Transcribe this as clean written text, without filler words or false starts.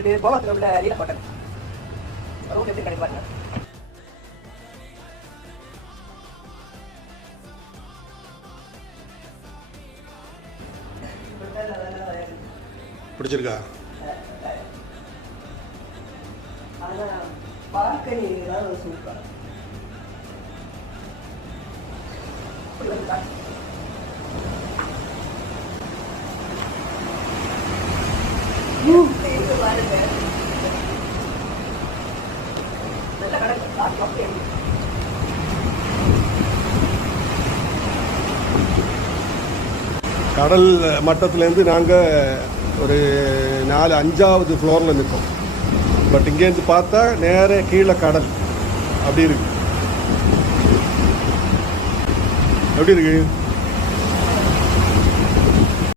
இது கோவத்தில் உள்ள நீல ஹோட்டல் ரூம் எப்படி கிடைக்கும் பாருங்க. பிடிச்சிருக்கா? ஆனால் பால்கனி தான் சூப்பர். கடல் மட்டத்துலேருந்து நாங்கள் ஒரு 4-5வது ஃப்ளோரில் நிற்கோம். பட் இங்கேருந்து பார்த்தா நேர கீழே கடல் அப்படி இருக்கு. எப்படி இருக்கு?